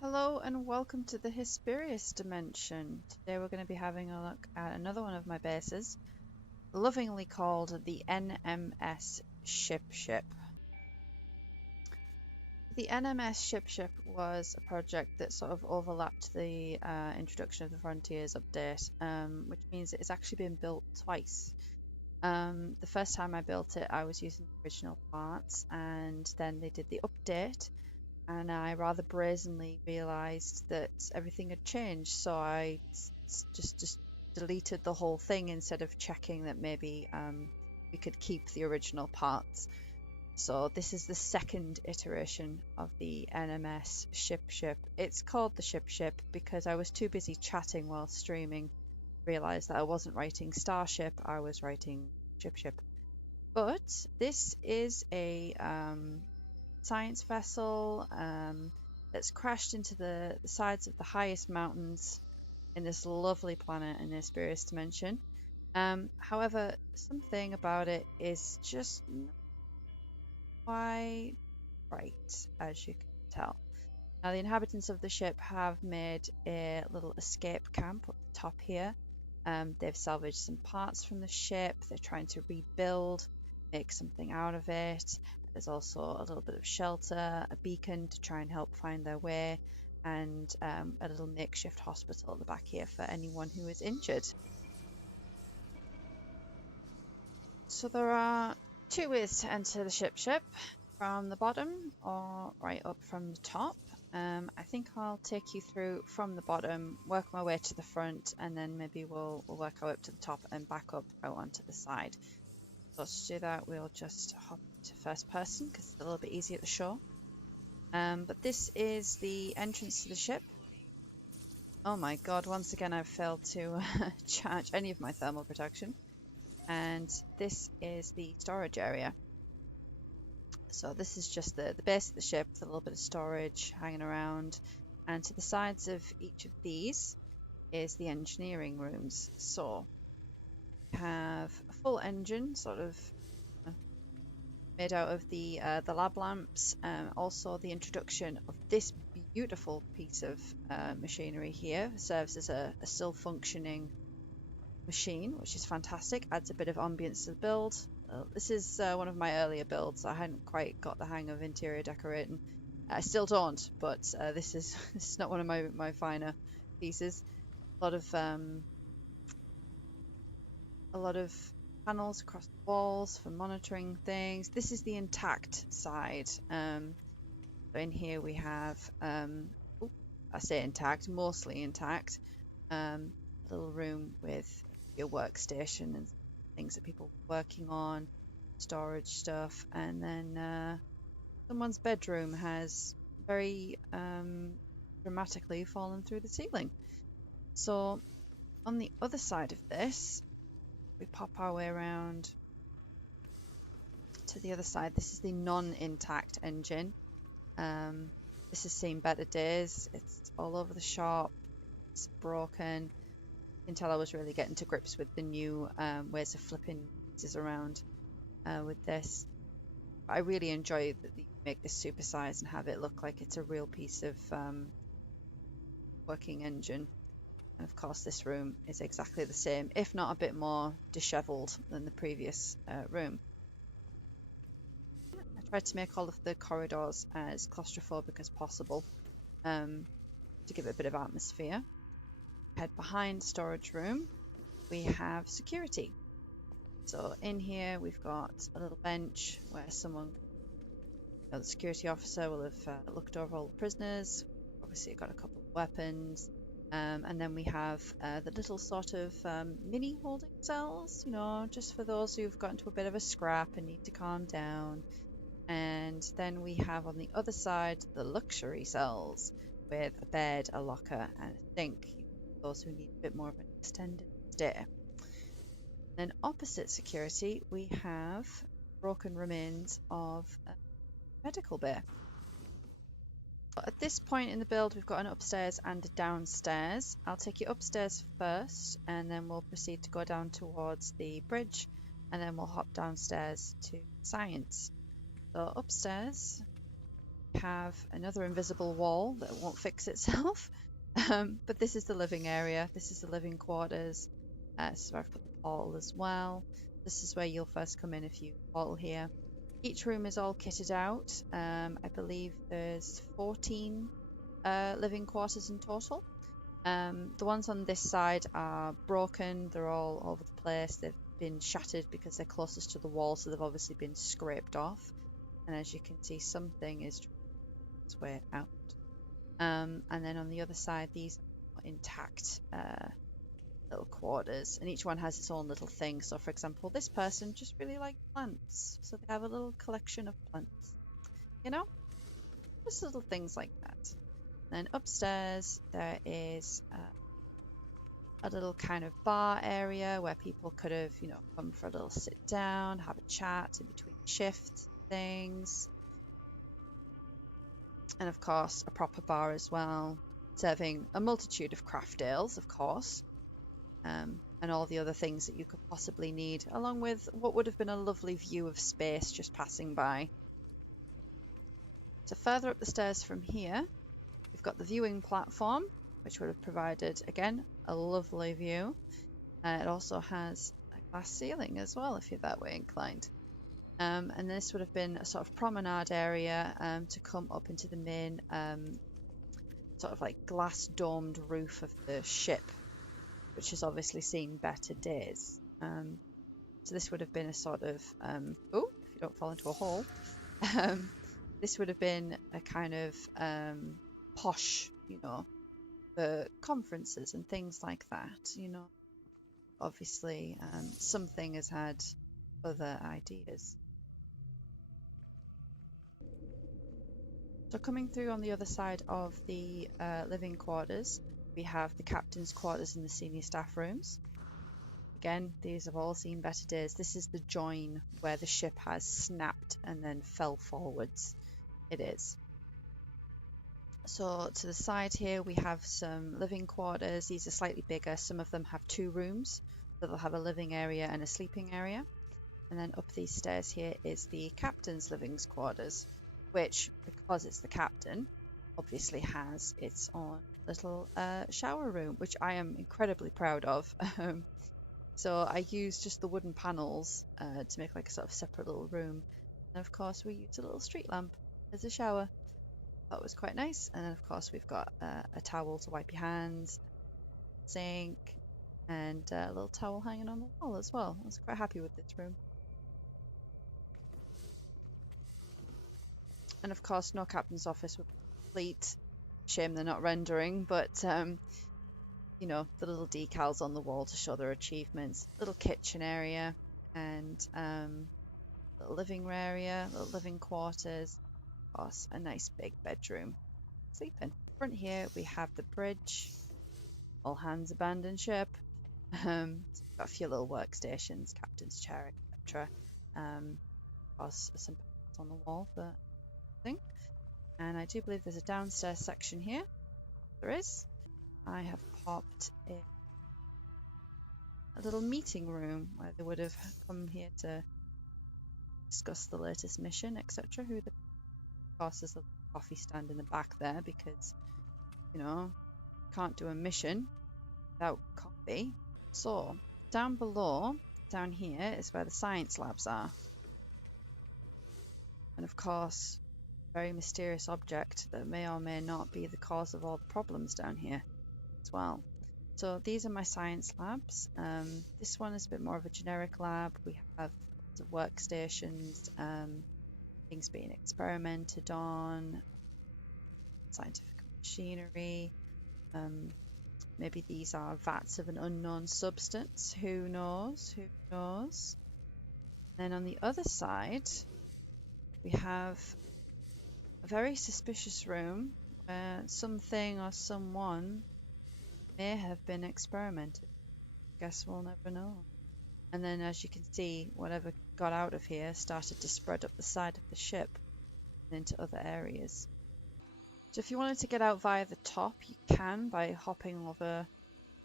Hello and welcome to the Hesperious Dimension. Today we're going to be having a look at another one of my bases, lovingly called the N.M.S. Shipship. The N.M.S. Shipship was a project that sort of overlapped the introduction of the Frontiers update, which means it's actually been built twice. The first time I built it, I was using the original parts, and then they did the update. And I rather brazenly realised that everything had changed, so I just deleted the whole thing instead of checking that maybe we could keep the original parts. So this is the second iteration of the N.M.S. Shipship. It's called the Shipship because I was too busy chatting while streaming, realised that I wasn't writing Starship, I was writing Shipship. But this is a science vessel that's crashed into the sides of the highest mountains in this lovely planet in the Hesperious Dimension. However, something about it is just not quite right, as you can tell. Now, the inhabitants of the ship have made a little escape camp up the top here. They've salvaged some parts from the ship. They're trying to rebuild, make something out of it. There's also a little bit of shelter, a beacon to try and help find their way, and a little makeshift hospital at the back here for anyone who is injured. So there are two ways to enter the ship, from the bottom or right up from the top. I think I'll take you through from the bottom, work my way to the front, and then maybe we'll work our way up to the top and back up out onto the side. So to do that, we'll just hop to first person because it's a little bit easier to show. But this is the entrance to the ship. Oh my god, once again I've failed to charge any of my thermal protection. And this is the storage area. So this is just the base of the ship with a little bit of storage hanging around. And to the sides of each of these is the engineering rooms. So we have a full engine, sort of made out of the lab lamps. Also the introduction of this beautiful piece of machinery here serves as a still functioning machine, which is fantastic, adds a bit of ambience to the build. This is one of my earlier builds. I hadn't quite got the hang of interior decorating. I still don't, but this is not one of my finer pieces. A lot of panels across the walls for monitoring things. This is the intact side. So in here we have, I say intact, mostly intact, a little room with your workstation and things that people are working on, storage stuff, and then someone's bedroom has very dramatically fallen through the ceiling. So on the other side of this, we pop our way around to the other side. This is the non-intact engine. This has seen better days. It's all over the shop. It's broken. You can tell I was really getting to grips with the new ways of flipping pieces around with this. But I really enjoy that you make this supersized and have it look like it's a real piece of working engine. And of course this room is exactly the same, if not a bit more disheveled than the previous room. I tried to make all of the corridors as claustrophobic as possible to give it a bit of atmosphere. Head behind storage room, we have security. So in here we've got a little bench where someone, the security officer, will have looked over all the prisoners. Obviously got a couple of weapons. And then we have the little sort of mini holding cells, just for those who've got into a bit of a scrap and need to calm down. And then we have on the other side the luxury cells with a bed, a locker, and a sink. Those who need a bit more of an extended stay. Then opposite security, we have broken remains of a medical bay. At this point in the build, we've got an upstairs and a downstairs. I'll take you upstairs first, and then we'll proceed to go down towards the bridge, and then we'll hop downstairs to science. So upstairs, We have another invisible wall that won't fix itself. But this is the living area. This is the living quarters. This is where I've put the portal as well. This is where you'll first come in if you portal here. Each room is all kitted out. I believe there's 14 living quarters in total. The ones on this side are broken. They're all over the place. They've been shattered because they're closest to the wall, so they've obviously been scraped off. And as you can see, something is its way out. And then on the other side, these are intact little quarters, and each one has its own little thing. So for example, this person just really likes plants, so they have a little collection of plants, you know, just little things like that. Then upstairs there is a little kind of bar area where people could have, you know, come for a little sit down, have a chat in between shifts, things. And of course a proper bar as well, serving a multitude of craft ales, of course, and all the other things that you could possibly need, along with what would have been a lovely view of space just passing by. So further up the stairs from here, we've got the viewing platform, which would have provided, again, a lovely view. It also has a glass ceiling as well, if you're that way inclined. And this would have been a sort of promenade area to come up into the main sort of like glass domed roof of the ship, which has obviously seen better days. So this would have been a sort of, oh, if you don't fall into a hole, this would have been a kind of posh, you know, for conferences and things like that, you know. Obviously, something has had other ideas. So coming through on the other side of the living quarters, we have the captain's quarters and the senior staff rooms. Again, these have all seen better days. This is the join where the ship has snapped and then fell forwards. It is. So to the side here we have some living quarters. These are slightly bigger. Some of them have 2 rooms. So they'll have a living area and a sleeping area. And then up these stairs here is the captain's living quarters, which, because it's the captain, obviously has its own little shower room, which I am incredibly proud of. So I used just the wooden panels to make like a sort of separate little room. And of course we used a little street lamp as a shower. That was quite nice. And then of course we've got a towel to wipe your hands, sink, and a little towel hanging on the wall as well. I was quite happy with this room. And of course no captain's office would be complete. Shame they're not rendering, but you know, the little decals on the wall to show their achievements, little kitchen area, and little living area, little living quarters, of course, a nice big bedroom. Sleeping. Front here we have the bridge, all hands abandoned ship. So we've got a few little workstations, captain's chair, etc. Of course, some panels on the wall for thing. And I do believe there's a downstairs section here. There is. I have popped in a little meeting room where they would have come here to discuss the latest mission, etc. Of course, there's a coffee stand in the back there because, you know, can't do a mission without coffee. So down below, down here, is where the science labs are. And of course, a very mysterious object that may or may not be the cause of all the problems down here as well. So these are my science labs. This one is a bit more of a generic lab. We have lots of workstations, things being experimented on, scientific machinery. Maybe these are vats of an unknown substance. Who knows? Who knows? Then on the other side, we have a very suspicious room where something or someone may have been experimented. Guess we'll never know. And then, as you can see, whatever got out of here started to spread up the side of the ship and into other areas. So if you wanted to get out via the top, you can by hopping over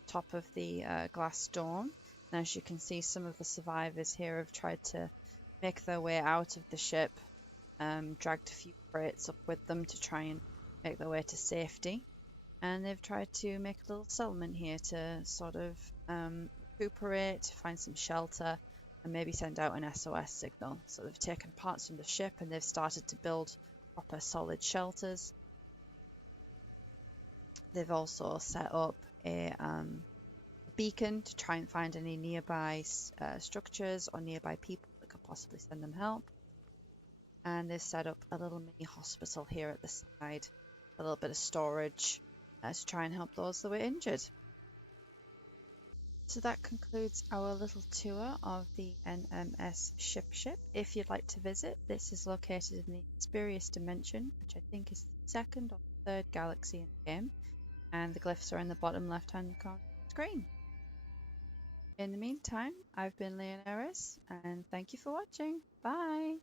top of the glass dome. And as you can see, some of the survivors here have tried to make their way out of the ship dragged a few crates up with them to try and make their way to safety. And they've tried to make a little settlement here to sort of recuperate, find some shelter, and maybe send out an SOS signal. So they've taken parts from the ship and they've started to build proper solid shelters. They've also set up a beacon to try and find any nearby structures or nearby people that could possibly send them help. And they've set up a little mini hospital here at the side, a little bit of storage to try and help those that were injured. So that concludes our little tour of the N.M.S. Shipship. If you'd like to visit, this is located in the Hesperious Dimension, which I think is the second or third galaxy in the game, and the glyphs are in the bottom left-hand corner of the screen. In the meantime, I've been Leonaris, and thank you for watching. Bye!